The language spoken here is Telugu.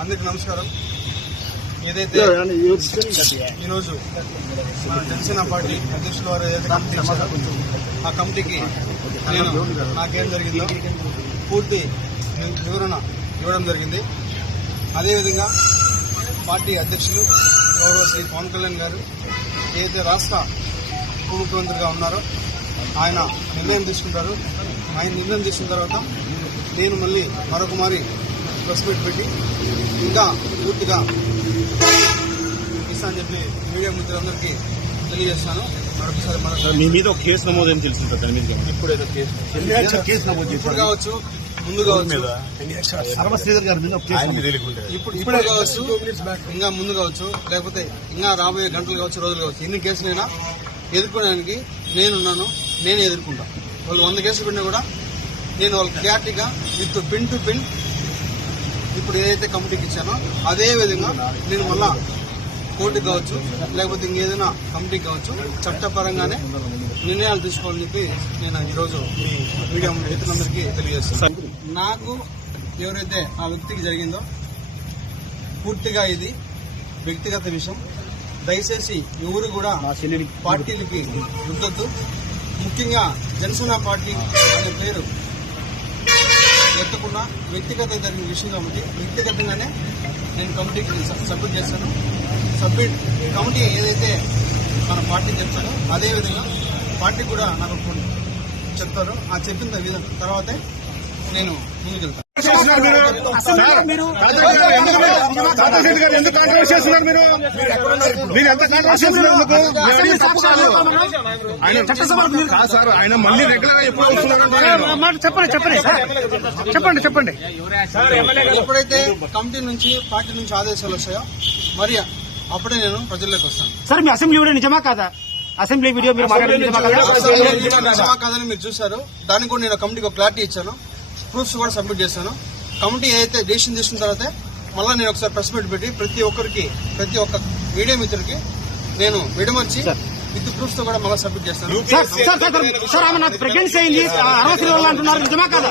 అందరికీ నమస్కారం. ఏదైతే ఈరోజు మన జనసేన పార్టీ అధ్యక్షుల వారు ఏదైతే కమిటీ ఇచ్చారో ఆ కమిటీకి నేను నాకేం జరిగిందో పూర్తి వివరణ ఇవ్వడం జరిగింది. అదేవిధంగా పార్టీ అధ్యక్షులు గౌరవ శ్రీ పవన్ కళ్యాణ్ గారు ఏదైతే రాష్ట్ర ఉప ముఖ్యమంత్రిగా ఉన్నారో ఆయన నిర్ణయం తీసుకుంటారు. ఆయన నిర్ణయం తీసుకున్న తర్వాత నేను మళ్ళీ మరొక మారి ప్రెస్ మీట్ పెట్టి ఇంకా పూర్తిగా ఇస్తా అని చెప్పి మీడియా మిత్రులందరికీ తెలియజేస్తాను. మరొకసారి మీ మీద ఒక కేసు నమోదని తెలిసింది సార్. దాని మీద ఇప్పుడు ఏదో కేసు నమోదు ఇప్పుడు కావచ్చు, ముందు కావచ్చు, ఇప్పుడు కావచ్చు, ఇంకా ముందు కావచ్చు, లేకపోతే ఇంకా రాబోయే గంటలు కావచ్చు, రోజులు కావచ్చు, ఎన్ని కేసులైనా ఎదుర్కోవడానికి నేనున్నాను. నేనే ఎదుర్కొంటా. వాళ్ళు 100 కేసులు పెట్టినా కూడా నేను వాళ్ళకి క్లారిటీగా విత్ పిన్ టు పిన్ ఇప్పుడు ఏదైతే కమిటీకి ఇచ్చానో అదే విధంగా నేను మళ్ళా కోర్టుకి కావచ్చు, లేకపోతే ఇంకేదైనా కమిటీకి కావచ్చు, చట్టపరంగానే నిర్ణయాలు తీసుకోవాలని చెప్పి నేను ఈరోజు మీ మీడియా మిత్రులందరికీ తెలియజేస్తాను. నాకు ఎవరైతే ఆ వ్యక్తికి జరిగిందో పూర్తిగా ఇది వ్యక్తిగత విషయం. దయచేసి ఎవరు కూడా పార్టీలకి రుద్దొద్దు. ముఖ్యంగా జనసేన పార్టీ అనే పేరు ఎత్తకుండా వ్యక్తిగత జరిగిన విషయం కాబట్టి వ్యక్తిగతంగానే నేను కమిటీకి సబ్మిట్ చేశాను. కమిటీ ఏదైతే మన పార్టీ చెప్తారో అదేవిధంగా పార్టీ కూడా నాకు చెప్తారో ఆ చెప్పిన తర్వాతే నేను ముందుకెళ్తాను. ఎందుకు కాంట్రవర్సీ చేస్తున్నారు మీరు ఎంత కాంట్రవర్సీ చేస్తున్నారు? ఆయన మళ్ళీ రెగ్యులర్ గా ఎప్పుడు చెప్పండి. ఎప్పుడైతే కమిటీ నుంచి పార్టీ నుంచి ఆదేశాలు వస్తాయో మరి అప్పుడే నేను ప్రజల్లోకి వస్తాను. సార్ మీ అసెంబ్లీ వీడియో నిజమా కాదా? అసెంబ్లీ వీడియో మీరు నిజమా కాదని మీరు చూశారు. దానికి కూడా నేను కమిటీకి ఒక క్లారిటీ ఇచ్చాను. ప్రూఫ్స్ కూడా సబ్మిట్ చేశాను. కమిటీ ఏదైతే డెసిషన్ తీసుకున్న తర్వాత మళ్ళీ నేను ఒకసారి ప్రెస్ మీట్ పెట్టి ప్రతి ఒక్క మీడియా మిత్రుడికి నేను విడమర్చి విత్ ప్రూఫ్స్ తో కూడా మళ్ళీ సబ్మిట్ చేస్తాను. ప్రెగ్నెన్సీ అయింది 60 రోజులు అంటున్నారు, నిజమా కాదా?